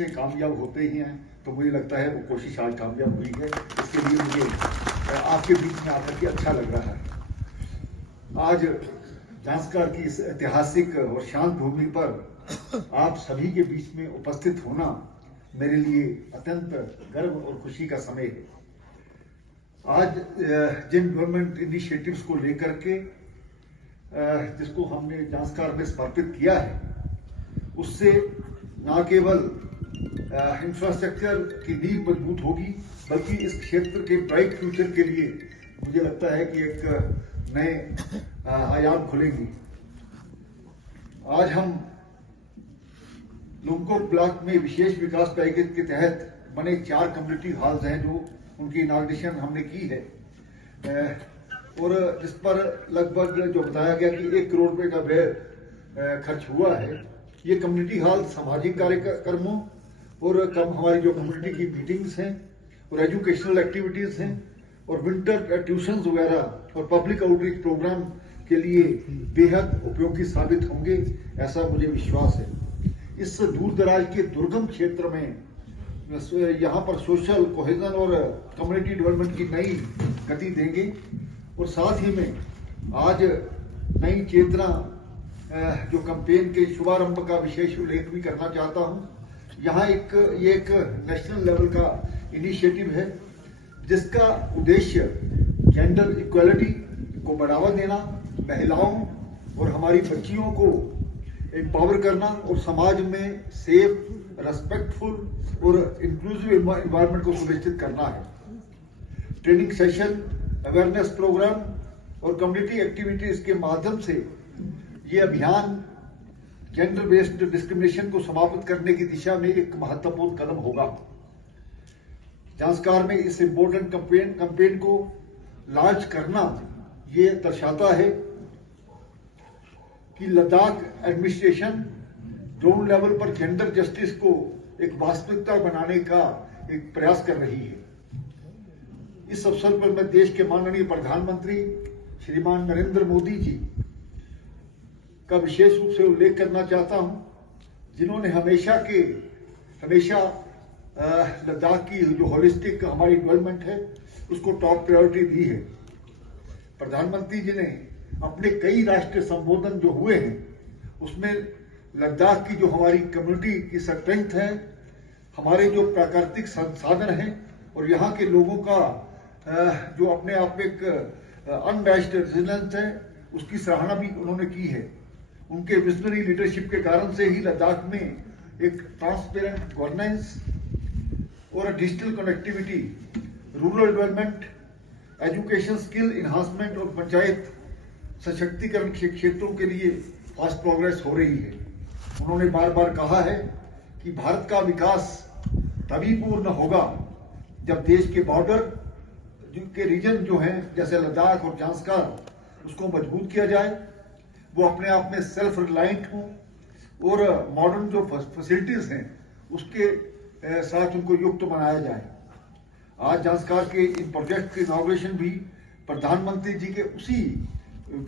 कोशिशें कामयाब होते ही हैं, तो मुझे लगता है वो कोशिश आज कामयाब हुई है। इसके लिए मुझे आपके बीच में आकर के अच्छा लग रहा है। आज जांस्कर की इस ऐतिहासिक और शांत भूमि पर आप सभी के बीच में उपस्थित होना मेरे लिए अत्यंत गर्व और खुशी का समय है। आज जिन गवर्नमेंट इनिशिएटिव्स को लेकर के जिसको हमने जांस्कर में समर्पित किया है, उससे न केवल इंफ्रास्ट्रक्चर की नींव मजबूत होगी, बल्कि इस क्षेत्र के ब्राइट फ्यूचर के लिए मुझे लगता है कि एक नए आयाम खुलेंगे। आज हम लुमको ब्लॉक में विशेष विकास पैकेज के तहत बने 4 कम्युनिटी हॉल्स हैं, जो उनकी इनॉग्रेशन हमने की है, और जिस पर लगभग जो बताया गया कि 1 करोड़ रुपए का व्यय खर्च हुआ है। ये कम्युनिटी हॉल सामाजिक कार्यक्रमों और हमारी जो कम्युनिटी की मीटिंग्स हैं और एजुकेशनल एक्टिविटीज हैं और विंटर ट्यूशंस वगैरह और पब्लिक आउटरीच प्रोग्राम के लिए बेहद उपयोगी साबित होंगे, ऐसा मुझे विश्वास है। इस दूर दराज के दुर्गम क्षेत्र में यहाँ पर सोशल कोहेजन और कम्युनिटी डेवलपमेंट की नई गति देंगे, और साथ ही में आज नई चेतना जो कैंपेन के शुभारंभ का विशेष उल्लेख भी करना चाहता हूँ। यहाँ ये एक नेशनल लेवल का इनिशिएटिव है, जिसका उद्देश्य जेंडर इक्वालिटी को बढ़ावा देना, महिलाओं और हमारी बच्चियों को एम्पावर करना और समाज में सेफ, रेस्पेक्टफुल और इंक्लूसिव एनवायरनमेंट को सुनिश्चित करना है। ट्रेनिंग सेशन, अवेयरनेस प्रोग्राम और कम्युनिटी एक्टिविटीज के माध्यम से ये अभियान जेंडर बेस्ड डिस्क्रिमिनेशन को समाप्त करने की दिशा में एक महत्वपूर्ण कदम होगा। जांस्कर में इस इम्पोर्टेंट कैंपेन को लॉन्च करना ये दर्शाता है कि लद्दाख एडमिनिस्ट्रेशन जोन लेवल पर जेंडर जस्टिस को एक वास्तविकता बनाने का एक प्रयास कर रही है। इस अवसर पर मैं देश के माननीय प्रधानमंत्री श्रीमान नरेंद्र मोदी जी का विशेष रूप से उल्लेख करना चाहता हूं, जिन्होंने हमेशा लद्दाख की जो होलिस्टिक हमारी डेवलपमेंट है उसको टॉप प्रायोरिटी दी है। प्रधानमंत्री जी ने अपने कई राष्ट्रीय संबोधन जो हुए हैं उसमें लद्दाख की जो हमारी कम्युनिटी की स्ट्रेंथ है, हमारे जो प्राकृतिक संसाधन हैं और यहाँ के लोगों का जो अपने आप में एक अनमैच्ड रेजिलियंस है, उसकी सराहना भी उन्होंने की है। उनके विजनरी लीडरशिप के कारण से ही लद्दाख में एक ट्रांसपेरेंट गवर्नेंस और digital connectivity, rural development, education skill enhancement और पंचायत सशक्तिकरण के क्षेत्रों के लिए फास्ट प्रोग्रेस हो रही है। उन्होंने बार बार कहा है कि भारत का विकास तभी पूर्ण होगा जब देश के बॉर्डर के रीजन जो हैं जैसे लद्दाख और जांस्कर उसको मजबूत किया जाए, वो अपने आप में सेल्फ रिलायंट हों और मॉडर्न जो फैसिलिटीज हैं उसके साथ उनको युक्त बनाया जाए। आज जांस्कर के इन प्रोजेक्ट की इनॉग्रेशन भी प्रधानमंत्री जी के उसी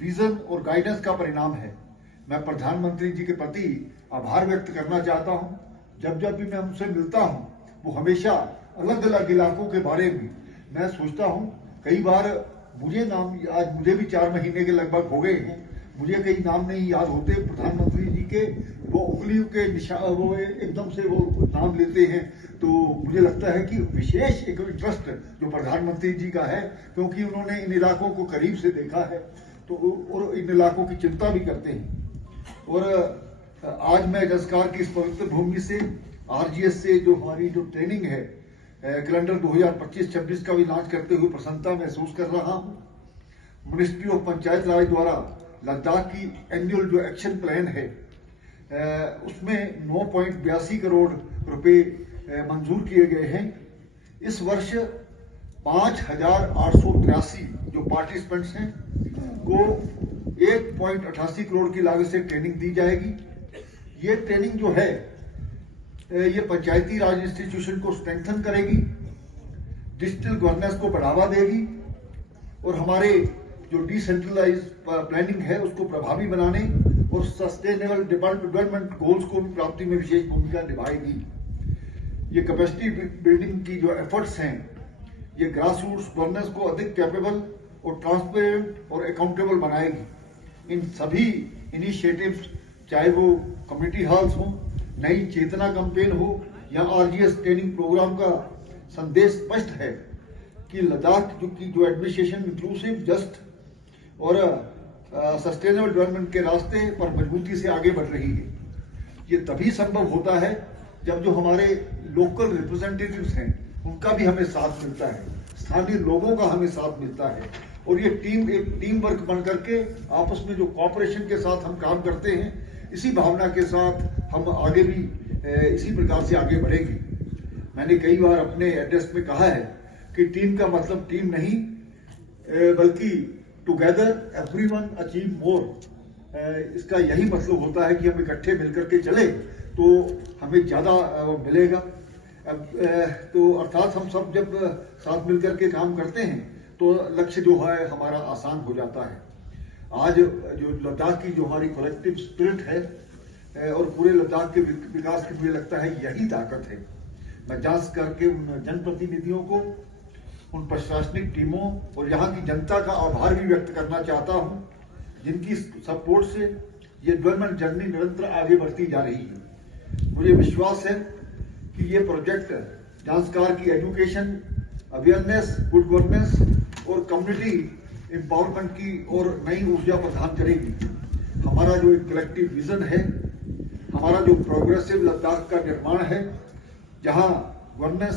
विजन और गाइडेंस का परिणाम है। मैं प्रधानमंत्री जी के प्रति आभार व्यक्त करना चाहता हूं। जब भी मैं उनसे मिलता हूं, वो हमेशा अलग अलग इलाकों के बारे में मैं सोचता हूं। कई बार आज मुझे भी 4 महीने के लगभग हो गए हैं, मुझे कई नाम नहीं याद होते प्रधानमंत्री जी के। वो उंगलियों के निशान वो एकदम से वो नाम लेते हैं, तो मुझे लगता है कि विशेष एक इंटरेस्ट जो प्रधानमंत्री जी का है, क्योंकि उन्होंने इन इलाकों को करीब से देखा है तो और इन इलाकों की चिंता भी करते हैं। और आज मैं जांस्कर की इस पवित्र भूमि से आरजीएस से जो हमारी जो ट्रेनिंग है कैलेंडर 2025-26 का भी लॉन्च करते हुए प्रसन्नता महसूस कर रहा हूं। मिनिस्ट्री ऑफ पंचायत राज द्वारा लद्दाख की एनुअल जो एक्शन प्लान है उसमें 9.82 करोड़ रुपए मंजूर किए गए हैं। इस वर्ष 5,883 जो पार्टिसिपेंट्स हैं को 1.88 करोड़ की लागत से ट्रेनिंग दी जाएगी। ये ट्रेनिंग जो है ये पंचायती राज इंस्टीट्यूशन को स्ट्रेंथन करेगी, डिजिटल गवर्नेंस को बढ़ावा देगी और हमारे जो डिसेंट्रलाइज प्लानिंग है उसको प्रभावी बनाने और सस्टेनेबल डेवलपमेंट गोल्स को भी प्राप्ति में विशेष भूमिका निभाएगी। ये कैपेसिटी बिल्डिंग की जो एफर्ट्स हैं, ये ग्रास रूट्स गवर्नेंस को अधिक कैपेबल और ट्रांसपेरेंट और अकाउंटेबल बनाएगी। इन सभी इनिशिएटिव्स, चाहे वो कम्युनिटी हॉल्स हो, नई चेतना कैंपेन हो या आरजीएस ट्रेनिंग प्रोग्राम का संदेश स्पष्ट है कि लद्दाख की जो एडमिनिस्ट्रेशन इंक्लूसिव, जस्ट और सस्टेनेबल डेवलपमेंट के रास्ते पर मजबूती से आगे बढ़ रही है। ये तभी संभव होता है जब जो हमारे लोकल रिप्रेजेंटेटिव्स हैं उनका भी हमें साथ मिलता है, स्थानीय लोगों का हमें साथ मिलता है, और ये एक टीम वर्क बन करके आपस में जो कॉपरेशन के साथ हम काम करते हैं, इसी भावना के साथ हम आगे भी इसी प्रकार से आगे बढ़ेंगे। मैंने कई बार अपने एड्रेस में कहा है कि टीम का मतलब टीम नहीं, बल्कि टुगेदर एवरीवन अचीव मोर। इसका यही मतलब होता है कि हम इकट्ठे मिलकर के चले तो हमें ज्यादा मिलेगा। तो अर्थात हम सब जब साथ मिलकर के काम करते हैं तो लक्ष्य जो है हमारा आसान हो जाता है। आज जो लद्दाख की जो हमारी कलेक्टिव स्पिरिट है और पूरे लद्दाख के विकास की मुझे लगता है यही ताकत है। मैं जांच करके उन जनप्रतिनिधियों को, उन प्रशासनिक टीमों और यहाँ की जनता का आभार भी व्यक्त करना चाहता हूँ, जिनकी सपोर्ट से ये डेवलपमेंट जर्नी निरंतर आगे बढ़ती जा रही है। मुझे विश्वास है कि ये प्रोजेक्ट जांचकार की एजुकेशन, अवेयरनेस, गुड गवर्नेंस और कम्युनिटी एम्पावरमेंट की और नई ऊर्जा प्रदान करेगी। हमारा जो एक कलेक्टिव विजन है, हमारा जो प्रोग्रेसिव लद्दाख का निर्माण है, जहां गवर्नेंस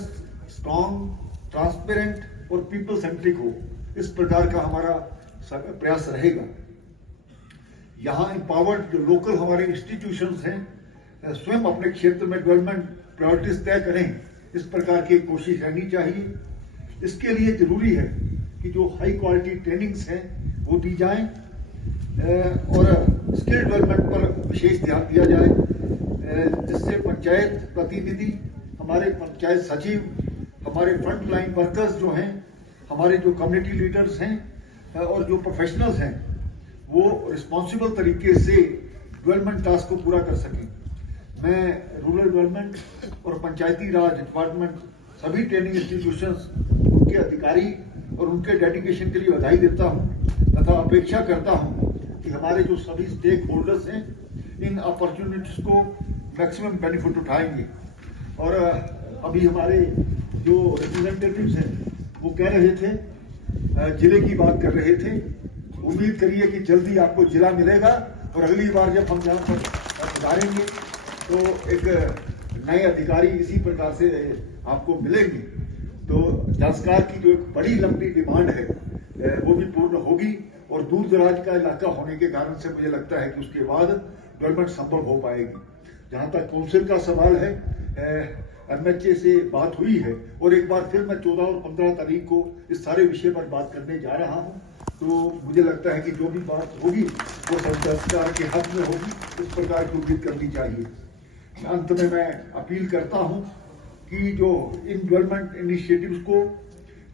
स्ट्रॉन्ग, ट्रांसपेरेंट और पीपल सेंट्रिक हो, इस प्रकार का हमारा प्रयास रहेगा। यहाँ एम्पावर्ड जो लोकल हमारे इंस्टीट्यूशंस हैं स्वयं अपने क्षेत्र में डेवलपमेंट प्रायोरिटीज तय करें, इस प्रकार की कोशिश रहनी चाहिए। इसके लिए जरूरी है कि जो हाई क्वालिटी ट्रेनिंग्स हैं वो दी जाएं और स्किल डेवलपमेंट पर विशेष ध्यान दिया जाए, जिससे पंचायत प्रतिनिधि, हमारे पंचायत सचिव, हमारे फ्रंट लाइन वर्कर्स जो हैं, हमारे जो कम्युनिटी लीडर्स हैं और जो प्रोफेशनल्स हैं, वो रिस्पॉन्सिबल तरीके से डेवलपमेंट टास्क को पूरा कर सकें। मैं रूरल डेवलपमेंट और पंचायती राज डिपार्टमेंट, सभी ट्रेनिंग इंस्टीट्यूशंस, उनके अधिकारी और उनके डेडिकेशन के लिए बधाई देता हूं तथा अपेक्षा करता हूं कि हमारे जो सभी स्टेक होल्डर्स हैं इन अपॉर्चुनिटीज को मैक्सिमम बेनिफिट उठाएंगे। और अभी हमारे जो रिप्रेजेंटेटिव्स हैं वो कह रहे थे, जिले की बात कर रहे थे, उम्मीद करिए कि जल्दी आपको जिला मिलेगा और अगली बार जब हम यहाँ पर पधारेंगे तो एक नए अधिकारी इसी प्रकार से आपको मिलेंगे। तो जांचकार की जो एक बड़ी लंबी डिमांड है वो भी पूर्ण होगी और दूर दराज का इलाका होने के कारण से मुझे लगता है कि उसके बाद डेवलपमेंट संभव हो पाएगी। जहां तक काउंसिल का सवाल है, एमएचए से बात हुई है और एक बार फिर मैं 14 और 15 तारीख को इस सारे विषय पर बात करने जा रहा हूं। तो मुझे लगता है कि जो भी बात होगी वो संस्कार के हक में होगी, इस प्रकार की उम्मीद करनी चाहिए। अंत में मैं अपील करता हूं कि जो इन डेवलपमेंट इनिशिएटिव्स को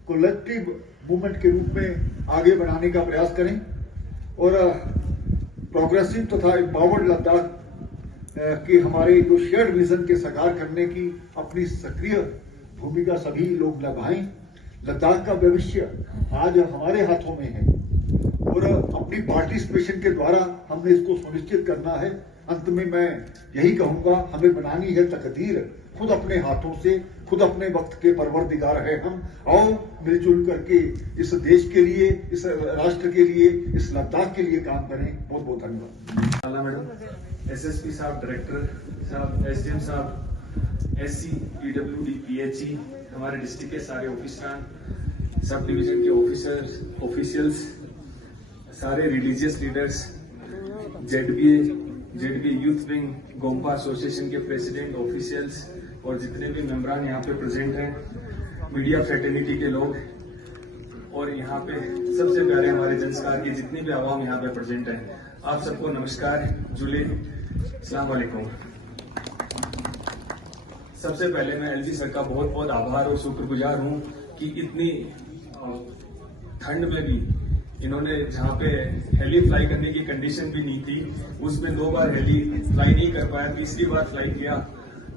कलेक्टिव मूवमेंट के रूप में आगे बढ़ाने का प्रयास करें और प्रोग्रेसिव तथा एम्पावर्ड लद्दाख के हमारे जो शेयर्ड विजन के साकार करने की अपनी सक्रिय भूमिका सभी लोग निभाएं। लद्दाख का भविष्य आज हमारे हाथों में है और अपनी पार्टिसिपेशन के द्वारा हमने इसको सुनिश्चित करना है। अंत में मैं यही कहूंगा, हमें बनानी है तकदीर खुद अपने हाथों से, खुद अपने वक्त के परवरदिगार है हम। आओ मिलजुल करके इस देश के लिए, इस राष्ट्र के लिए, इस लद्दाख के लिए काम करें। बहुत बहुत धन्यवाद। मैडम, एसएसपी साहब, डायरेक्टर साहब, एसडीएम साहब, एससी, पीडब्ल्यूडी, पीएचई, हमारे डिस्ट्रिक्ट के सारे ऑफिसर, सब डिवीजन के ऑफिशियल्स, सारे रिलीजियस लीडर्स, जेडबीए यूथ विंग, गोम्पा एसोसिएशन के प्रेसिडेंट, ऑफिशियल्स और जितने भी मेंबरान यहाँ पे प्रेजेंट हैं, मीडिया फ्रेटर्निटी के लोग और यहाँ पे सबसे प्यारे हमारे जनस्कार के जितने भी आवाम यहाँ पे प्रेजेंट हैं, आप सबको नमस्कार, जुले, अस्सलाम वालेकुम। सबसे पहले मैं एलजी सर का बहुत बहुत आभार और शुक्रगुजार हूँ कि इतनी ठंड में भी इन्होंने, जहाँ पे हेली फ्लाई करने की कंडीशन भी नहीं थी, उसमें 2 बार हेली फ्लाई नहीं कर पाया, तीसरी बार फ्लाई किया।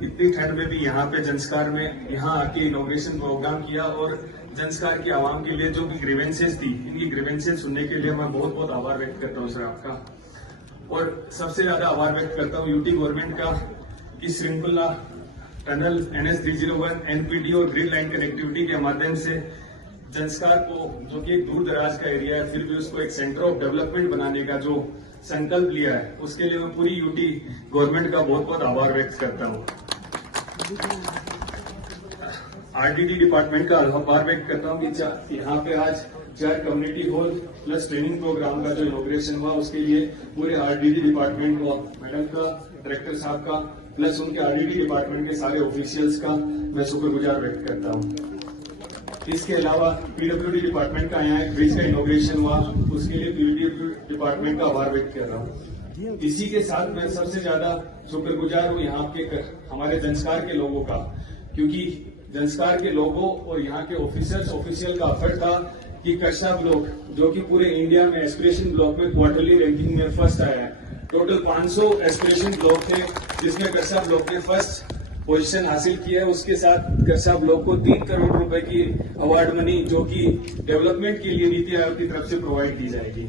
इतनी ठंड में भी यहाँ पे जंस्कार में यहाँ आके इनॉग्रेशन प्रोग्राम किया और जंस्कार की आवाम के लिए जो भी ग्रीवेंसेस थी, इनकी ग्रीवेंसेस सुनने के लिए मैं बहुत बहुत आभार व्यक्त करता हूँ सर आपका। और सबसे ज्यादा आभार व्यक्त करता हूँ यूटी गवर्नमेंट का कि श्रृंखला टनल NH301 NPD और ग्रीन लाइन कनेक्टिविटी के माध्यम से जंस्कार को, जो कि एक दूर दराज का एरिया है, फिर भी उसको एक सेंटर ऑफ डेवलपमेंट बनाने का जो संकल्प लिया है, उसके लिए मैं पूरी यूटी गवर्नमेंट का बहुत बहुत आभार व्यक्त करता हूँ। RDD डिपार्टमेंट का आभार व्यक्त करता हूँ कि यहाँ पे आज 4 community hall plus training program का जो इनॉग्रेशन हुआ, उसके लिए पूरे RDD डिपार्टमेंट को, मैडम का, डायरेक्टर साहब का, प्लस उनके RDD डिपार्टमेंट के सारे ऑफिशियल्स का मैं शुक्रगुजार व्यक्त करता हूँ। इसके अलावा PWD डिपार्टमेंट का यहाँ एक ब्रिज का इनॉग्रेशन हुआ, उसके लिए PWD डिपार्टमेंट का आभार व्यक्त कर रहा हूँ। इसी के साथ मैं सबसे ज्यादा शुक्रगुजार हूँ यहाँ के हमारे जंस्कार के लोगों का, क्योंकि जंस्कार के लोगों और यहाँ के ऑफिशियल का एफर्ट था कि कक्षा ब्लॉक, जो कि पूरे इंडिया में एस्पिरेशन ब्लॉक में क्वार्टरली रैंकिंग में फर्स्ट आया है। टोटल 500 एस्पिरेशन ब्लॉक थे, जिसमें कक्षा ब्लॉक ने फर्स्ट पोजीशन हासिल किया है। उसके साथ कक्षा ब्लॉक को 3 करोड़ रुपए की अवार्ड मनी, जो कि डेवलपमेंट के लिए नीति आयोग की तरफ से प्रोवाइड की जाएगी।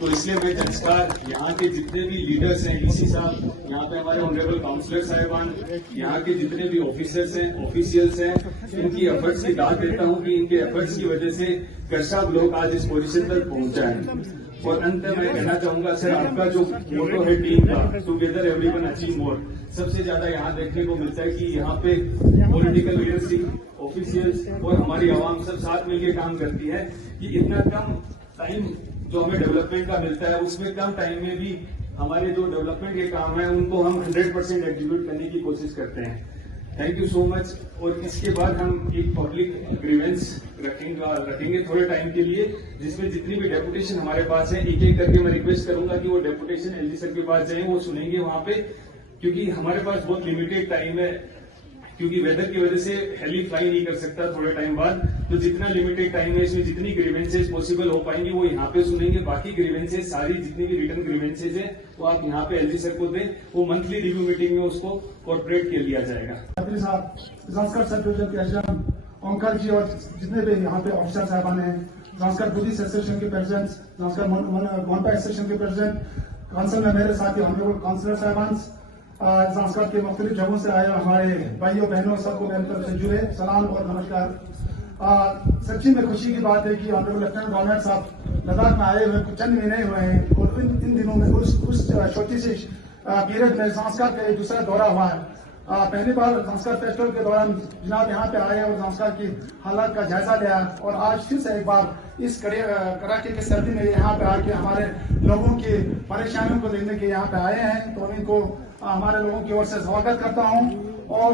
तो इसलिए मैं जंस्कार, यहाँ के जितने भी लीडर्स हैं, डीसी साहब, यहाँ पे हमारे ऑनरेबल काउंसलर साहिबान, यहाँ के जितने भी ऑफिसर्स हैं, ऑफिशियल्स हैं, इनकी एफर्ट्स की दाद देता हूँ कि इनके एफर्ट्स की वजह से कक्षा ब्लॉक आज इस पोजीशन तक पहुंचा है। और अंत में मैं कहना चाहूंगा सर, आपका जो मोटो है टीम का, टुगेदर एवरीवन अचीव मोर, सबसे ज्यादा यहाँ देखने को मिलता है कि यहाँ पे पॉलिटिकल लीडरशिप, ऑफिशियल्स और हमारी आवाम सब साथ मिलकर काम करती है कि इतना कम टाइम जो हमें डेवलपमेंट का मिलता है, उसमें कम टाइम में भी हमारे जो डेवलपमेंट के काम है उनको हम 100% एग्जीक्यूट करने की कोशिश करते हैं। Thank you so much. और इसके बाद हम एक पब्लिक ग्रीवेंस रखेंगे थोड़े टाइम के लिए, जिसमें जितनी भी डेपुटेशन हमारे पास है, एक एक करके मैं रिक्वेस्ट करूंगा कि वो डेपुटेशन LG सर के पास जाए, वो सुनेंगे वहां पे, क्योंकि हमारे पास बहुत लिमिटेड टाइम है, क्योंकि वेदर की वजह से हेली फ्लाई नहीं कर सकता थोड़े टाइम बाद। तो जितना लिमिटेड टाइम है, इसमें जितनी ग्रीवेंसेज पॉसिबल हो पाएंगी वो यहाँ पे सुनेंगे। बाकी ग्रीवेंसेज सारी जितनी भी रिटर्न ग्रीवेंसेज है वो आप यहाँ पे LG सर को दें, वो मंथली रिव्यू मीटिंग में उसको कॉर्पोरेट कर लिया जाएगा। संस्कार सब डिवीजन के एसडीएम ओंकार जी और जितने भी यहाँ पे ऑफिसर साहबान हैं, संस्कार बुद्धिस्ट एसोसिएशन के प्रेसिडेंट, संस्कार गोंडा एसोसिएशन के प्रेसिडेंट, काउंसिल में मेरे साथी ऑनरेबल काउंसिलर साहबान, संस्कार के मुख्तलिफ जगहों से आए हमारे भाइयों बहनों, सबको मेरी तरफ से जुड़े सलाम और नमस्कार। सच्ची में खुशी की बात है कि ऑनरेबल लेफ्टिनेंट गवर्नर साहब लद्दाख में आए हुए कुछ चंद महीने हुए हैं और इन दिनों में उस छोटी सी पीरियड में संस्कार का एक दूसरा दौरा हुआ है। पहली बार संस्कार फेस्टिवल के दौरान जनाब यहाँ पे आए और संस्कार की हालात का जायजा लिया और आज फिर से एक बार इस कड़ाके की सर्दी में यहाँ पे आके हमारे लोगों की परेशानियों को देखने के यहाँ पे आए हैं। तो इनको हमारे लोगों की ओर से स्वागत करता हूँ और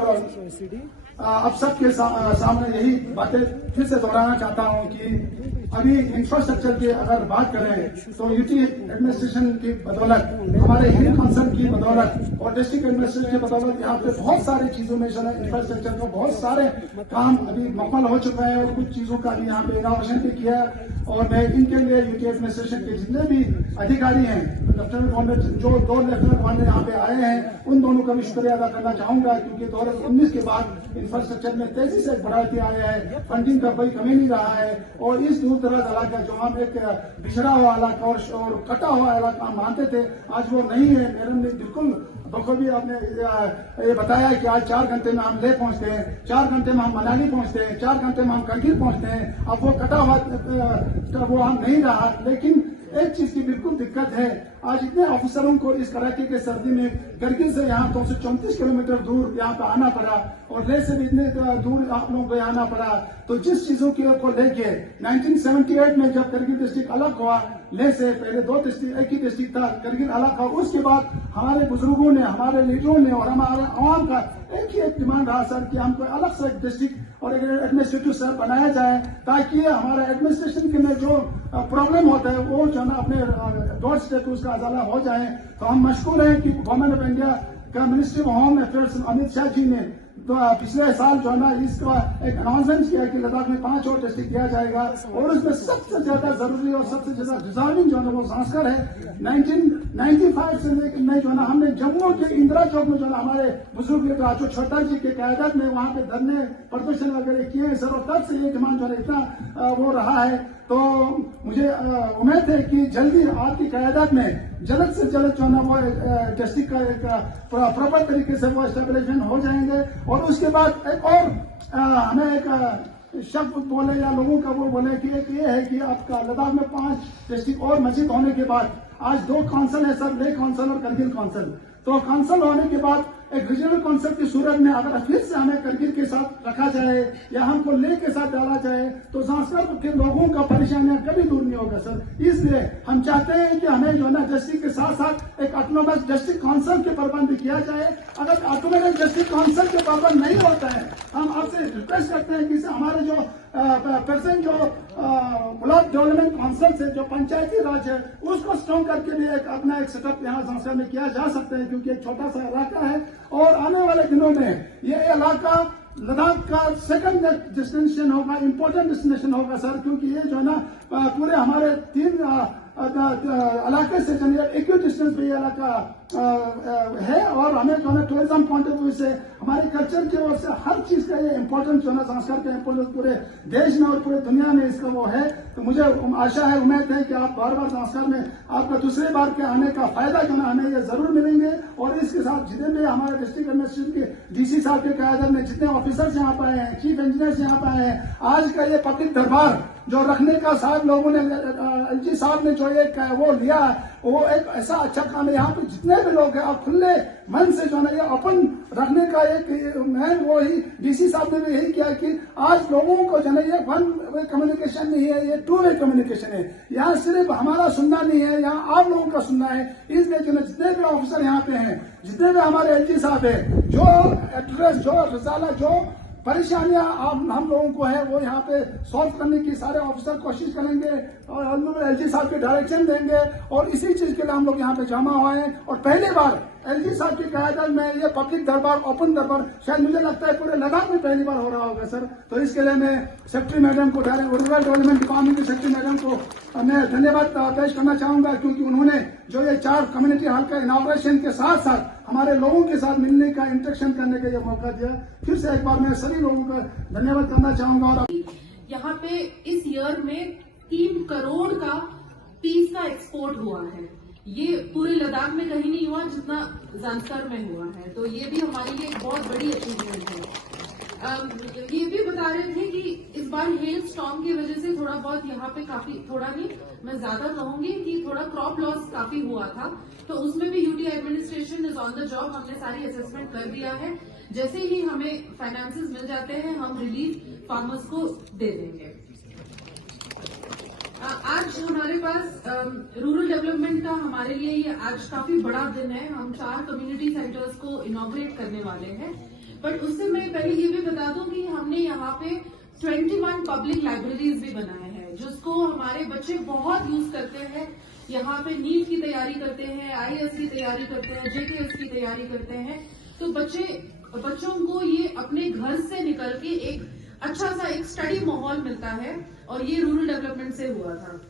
अब सबके सामने यही बातें फिर से दोहराना चाहता हूँ कि अभी इंफ्रास्ट्रक्चर की अगर बात करें तो यूटी एडमिनिस्ट्रेशन की बदौलत, हमारे हिल काउंसिल की बदौलत और डिस्ट्रिक्ट एडमिनिस्ट्रेशन की बदौलत यहाँ पे बहुत सारी चीजों में इंफ्रास्ट्रक्चर को बहुत सारे काम अभी मुकम्मल हो चुका है और कुछ चीजों का भी यहाँ पे इनोवेशन भी किया है। और मैं इनके लिए यूटी एडमिनिस्ट्रेशन के जितने भी अधिकारी हैं, लेफ्टिनेंट गवर्नर जो 2 लेफ्टिनेंट गवर्नर यहाँ पे आए हैं, उन दोनों का भी शुक्रिया अदा करना चाहूंगा, क्योंकि 2019 के बाद इंफ्रास्ट्रक्चर में तेजी से बढ़ोतरी आया है, फंडिंग का कोई कमी नहीं रहा है और इस दूर दराज इलाका जो हम एक बिछड़ा हुआ इलाका और कटा हुआ इलाका मानते थे, आज वो नहीं है। मैडम ने बिल्कुल बखूबी आपने ये बताया कि आज 4 घंटे में हम ले पहुंचते हैं, 4 घंटे में हम मनाली पहुंचते हैं, 4 घंटे में हम करगिल पहुंचते हैं। अब वो कटा हुआ वो हम नहीं रहा, लेकिन एक चीज की बिल्कुल दिक्कत है, आज इतने ऑफिसरों को इस कड़ाके के सर्दी में करगिल से यहाँ 234 किलोमीटर दूर यहाँ पे आना पड़ा और लेह से भी इतने दूर आप लोगों को आना पड़ा। तो जिस चीजों को लेके 1978 में जब करगिल डिस्ट्रिक्ट अलग हुआ, लेह से पहले 2 डिस्ट्रिक्ट, एक ही डिस्ट्रिक्ट था, करगिल अलग हुआ, उसके बाद हमारे बुजुर्गों ने, हमारे लीडरों ने और हमारे आवाम का एक डिमांड रहा सर कि हमको अलग से डिस्ट्रिक्ट और एक एडमिनिस्ट्रेटिव सेल बनाया जाए, ताकि हमारे एडमिनिस्ट्रेशन के में जो प्रॉब्लम होता है वो जो ना अपने डोर स्टेप उसका अजाला हो जाए। तो हम मशहूर हैं कि गवर्नमेंट ऑफ इंडिया का ministry of home affairs Amit Shah ji ने तो पिछले साल जो है ना इसका एक अनाउंसमेंट किया कि लद्दाख में 5 और टेस्टिंग किया जाएगा और उसमें सबसे ज्यादा जरूरी और सबसे ज्यादा डिजर्विंग जो है ना वो संस्कार है। 1995 से में जो है ना हमने जम्मू के इंदिरा चौक में जो है हमारे बुजुर्ग राजू छोटा जी के क्यादत में वहां पे धरने प्रदर्शन वगैरह किए हैं सर, और तब से ये डिमांड जो है इतना वो रहा है। तो मुझे उम्मीद है कि जल्दी आपकी क्यादत में जल्द से जल्द जो है ना वो टेस्टिंग का एक प्रॉपर तरीके से वो एस्टेब्लिशमेंट हो जाएंगे। और उसके बाद एक और हमें एक शब्द बोले या लोगों का वो बोले कि एक ये है कि आपका लद्दाख में 5 डिस्ट्रिक्ट और मस्जिद होने के बाद आज 2 काउंसिल है सर, लेह काउंसिल और करगिल काउंसिल। तो काउंसिल होने के बाद एक रीजनल काउंसिल की सूरत में अगर फिर से हमें करगिल के साथ रखा जाए या हमको लेह के साथ डाला जाए तो संस्कृत के लोगों का परेशानियां कभी दूर नहीं होगा सर। इसलिए हम चाहते हैं कि हमें जो है ना डिस्ट्रिक्ट के साथ साथ एक ऑटोनोमस डिस्ट्रिक्ट काउंसिल के प्रबंध किया जाए। अगर ऑटोनोमस डिस्ट्रिक्ट काउंसिल के प्रबंध नहीं होता है, हम आपसे रिक्वेस्ट करते हैं कि हमारे जो प्रेजेंट जो ब्लॉक डेवलपमेंट काउंसिल से जो पंचायती राज है उसको स्ट्रॉन्ग करके भी एक अपना एक सेटअप यहाँ संस्था में किया जा सकता है, क्योंकि एक छोटा सा इलाका है और आने वाले दिनों में ये इलाका लद्दाख का सेकंड डेस्टिनेशन होगा, इंपॉर्टेंट डेस्टिनेशन होगा सर, क्योंकि ये जो है ना पूरे हमारे 3 इलाके से एक्यूट डिस्टेंस पे ये इलाका है और हमें जो है टूरिज्म पॉइंट ऑफ व्यू से हमारे कल्चर की ओर से हर चीज का ये इम्पोर्टेंस जो है ना संस्कार का इम्पोर्टेंस पूरे देश में और पूरे दुनिया में इसका वो है। तो मुझे आशा है, उम्मीद है कि आप बार-बार संस्कार में आपका दूसरी बार के आने का फायदा जो है हमें ये जरूर मिलेंगे। और इसके साथ जितने भी हमारे डिस्ट्रिक्ट एडमिनिस्ट्रेशन के डीसी साहब के क्यादत में जितने ऑफिसर्स यहाँ पे आए हैं, चीफ इंजीनियर्स यहाँ पे आए हैं, आज का ये पब्लिक दरबार जो रखने का साहब लोगों ने एलजी साहब ने जो एक वो लिया वो एक ऐसा अच्छा काम है। यहाँ पे जितने भी लोग हैं आप खुले मन से जो है ना ये ओपन रखने का एक मैन वो ही डीसी साहब ने भी यही किया कि आज लोगों को जो है ये 1 वे कम्युनिकेशन नहीं है, ये 2 वे कम्युनिकेशन है। यहाँ सिर्फ हमारा सुनना नहीं है, यहाँ आप लोगों का सुनना है। इसलिए जो है जितने भी ऑफिसर यहाँ पे हैं, जितने भी हमारे एलजी साहब है, जो एड्रेस जो रिसाला जो परेशानियां हम लोगों को है वो यहाँ पे सॉल्व करने की सारे ऑफिसर कोशिश करेंगे और हम लोग एलजी साहब के डायरेक्शन देंगे और इसी चीज के लिए हम लोग यहाँ पे जमा हुए हैं। और पहली बार एलजी साहब की क्यादत में ये पब्लिक दरबार ओपन दरबार शायद मुझे लगता है पूरे लद्दाख में पहली बार हो रहा होगा सर। तो इसके लिए मैं सेक्रेटरी मैडम को, रूरल डेवलपमेंट डिपार्टमेंट की सेक्रेटरी मैडम को मैं धन्यवाद पेश करना चाहूंगा, क्योंकि उन्होंने जो ये 4 कम्युनिटी हॉल का इनॉग्रेशन के साथ साथ हमारे लोगों के साथ मिलने का, इंटरेक्शन करने का ये मौका दिया। फिर से एक बार मैं सभी लोगों का धन्यवाद करना चाहूंगा। और यहाँ पे इस ईयर में 3 करोड़ का पीस का एक्सपोर्ट हुआ है। ये पूरे लद्दाख में कहीं नहीं हुआ जितना ज़ांस्कर में हुआ है, तो ये भी हमारे लिए एक बहुत बड़ी अचीवमेंट है। ये भी बता रहे थे कि इस बार हेल स्टॉर्म की वजह से थोड़ा बहुत यहाँ पे काफी, थोड़ा नहीं मैं ज्यादा कहूंगी कि थोड़ा क्रॉप लॉस काफी हुआ था, तो उसमें भी UT administration is on the job. हमने सारी असेसमेंट कर दिया है, जैसे ही हमें फाइनेंसेस मिल जाते हैं हम रिलीफ फार्मर्स को दे देंगे। आज हमारे पास रूरल डेवलपमेंट का हमारे लिए ये आज काफी बड़ा दिन है। हम 4 कम्युनिटी सेंटर्स को इनॉग्रेट करने वाले हैं, बट उससे मैं पहले ये भी बता दूं कि हमने यहाँ पे 21 पब्लिक लाइब्रेरीज भी बनाए हैं, जिसको हमारे बच्चे बहुत यूज करते हैं। यहाँ पे नीट की तैयारी करते हैं, आईएएस की तैयारी करते हैं, जेकेएस की तैयारी करते हैं, तो बच्चों को ये अपने घर से निकल के एक अच्छा सा एक स्टडी माहौल मिलता है, और ये रूरल डेवलपमेंट से हुआ था।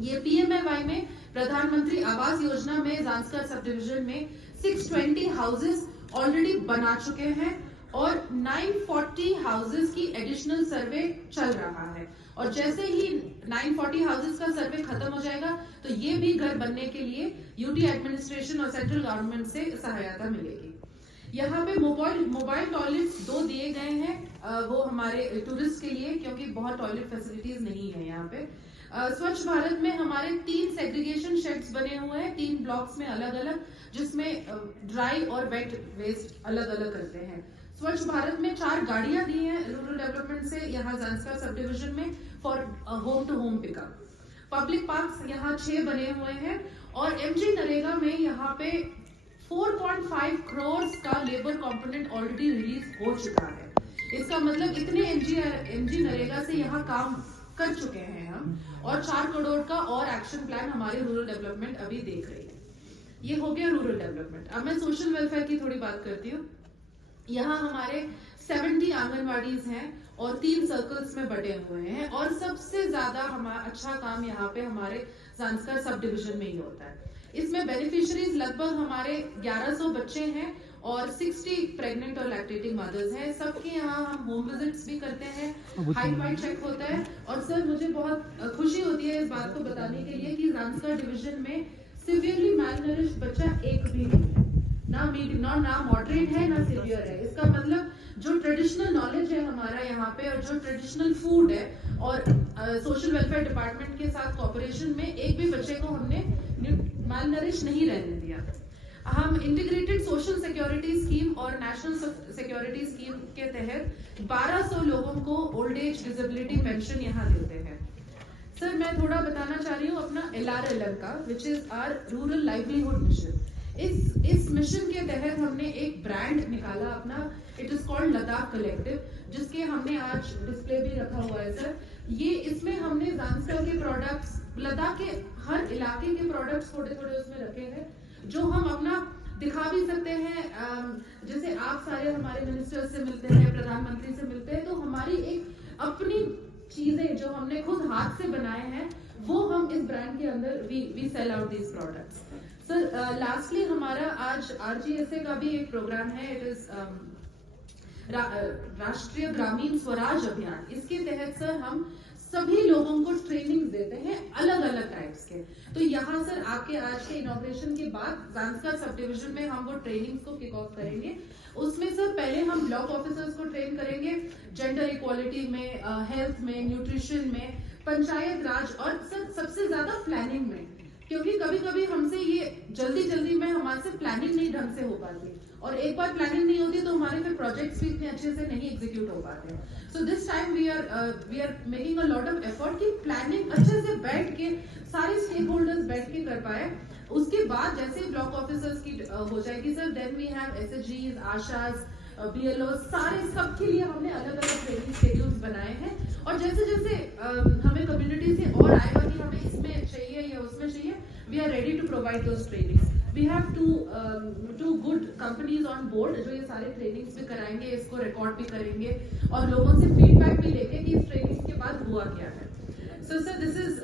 ये पीएमएवाई में प्रधानमंत्री आवास योजना में ज़ांस्कर सब डिविजन में 620 हाउसेस ऑलरेडी बना चुके हैं और 940 हाउसेस की एडिशनल सर्वे चल रहा है, और जैसे ही 940 हाउसेस का सर्वे खत्म हो जाएगा तो ये भी घर बनने के लिए यूटी एडमिनिस्ट्रेशन और सेंट्रल गवर्नमेंट से सहायता मिलेगी। यहाँ पे मोबाइल टॉयलेट्स 2 दिए गए हैं, वो हमारे टूरिस्ट के लिए, क्योंकि बहुत टॉयलेट फैसिलिटीज नहीं है यहाँ पे। स्वच्छ भारत में हमारे 3 सेग्रीगेशन शेड्स बने हुए हैं, 3 ब्लॉक्स में अलग अलग, जिसमें ड्राई और वेट वेस्ट अलग अलग करते हैं। स्वच्छ भारत में 4 गाड़ियां दी हैं रूरल डेवलपमेंट से यहाँ ज़ांस्कर सब डिविजन में for home to home pickup. Public parks यहाँ 6 बने हुए हैं, और एमजी नरेगा में यहाँ पे 4.5 करोड़ का लेबर कंपोनेंट ऑलरेडी रिलीज हो चुका है। इसका मतलब इतने एमजी नरेगा से यहाँ काम कर चुके हैं हम, और 4 करोड़ का और एक्शन प्लान हमारे रूरल डेवलपमेंट अभी देख रही है। ये हो गया रूरल डेवलपमेंट। अब मैं सोशल वेलफेयर की थोड़ी बात करती हूँ। यहाँ हमारे 70 आंगनवाड़ीज हैं और 3 सर्कल्स में बटे हुए हैं, और सबसे ज्यादा हमारा अच्छा काम यहाँ पे हमारे ज़ांस्कर सब डिवीजन में ही होता है। इसमें बेनिफिशियरीज लगभग हमारे 1100 बच्चे हैं और 60 प्रेग्नेंट और लैक्टेटिंग मदर्स हैं। सबके यहाँ हम होम विजिट्स भी करते हैं, हाइट वाइट चेक होता है। और सर मुझे बहुत खुशी होती है इस बात को बताने के लिए कि ज़ांस्कर डिवीजन में सिवियरली मैलनरिश्ड बच्चा एक भी नहीं है, ना मॉडरेट है ना सिवियर है। इसका मतलब जो ट्रेडिशनल नॉलेज है हमारा यहाँ पे और जो ट्रेडिशनल फूड है और सोशल वेलफेयर डिपार्टमेंट के साथ कॉपरेशन में एक भी बच्चे को हमने मालनरिश नहीं रहने दिया। हम इंटीग्रेटेड सोशल सिक्योरिटी स्कीम और नेशनल सिक्योरिटी स्कीम के तहत 1200 लोगों को ओल्ड एज डिसेबिलिटी पेंशन यहाँ देते हैं। सर मैं थोड़ा बताना चाह रही हूँ अपना LRLM का, which is our rural livelihood mission. इस मिशन के तहत हमने एक ब्रांड निकाला अपना, it is called Ladakh collective, जिसके हमने आज डिस्प्ले भी रखा हुआ है सर। ये इसमें हमने ज़ांस्कर के प्रोडक्ट्स, लद्दाख के हर इलाके के प्रोडक्ट्स थोड़े थोड़े उसमें रखे हैं जो हम अपना दिखा भी सकते हैं। जैसे आप सारे हमारे मिनिस्टर से मिलते हैं, प्रधानमंत्री से मिलते हैं, तो हमारी एक अपनी चीजें जो हमने खुद हाथ से बनाए हैं वो हम इस ब्रांड के अंदर we sell out these products. Sir lastly हमारा आज RGSA का भी एक प्रोग्राम है, इट इज राष्ट्रीय ग्रामीण स्वराज अभियान। इसके तहत सर हम सभी लोगों को ट्रेनिंग देते हैं अलग अलग टाइप्स के। तो यहाँ सर आपके आज के इनॉग्रेशन के बाद ज़ांस्कर सब डिवीजन में हम वो ट्रेनिंग्स को किक ऑफ करेंगे। उसमें सर पहले हम ब्लॉक ऑफिसर्स को ट्रेन करेंगे जेंडर इक्वालिटी में, हेल्थ में, न्यूट्रिशन में, पंचायत राज और सर सबसे ज्यादा प्लानिंग में, क्योंकि कभी कभी हमसे ये जल्दी में हमारे से प्लानिंग नहीं ढंग से हो पाती, और एक बार प्लानिंग नहीं होती तो हमारे फिर प्रोजेक्ट्स भी इतने अच्छे से नहीं एग्जीक्यूट हो पाते। So this time we are making a lot of effort कि प्लानिंग अच्छे से बैठ के सारे स्टेक होल्डर्स बैठ के कर पाए। उसके बाद जैसे ब्लॉक ऑफिसर्स की हो जाएगी sir, then we have SHGs, ASHAs, BLO, सारे सबके लिए हमने अलग अलग ट्रेनिंग शेड्यूल्स बनाए हैं। और जैसे जैसे हमें कम्युनिटी से और आएगा कि हमें इसमें चाहिए या उसमें चाहिए, we are ready to provide those trainings. We have two good companies on board जो ये सारे ट्रेनिंग्स भी कराएंगे, इसको रिकॉर्ड भी करेंगे और लोगों से फीडबैक भी लेंगे कि इस ट्रेनिंग्स के बाद हुआ क्या है। So sir this is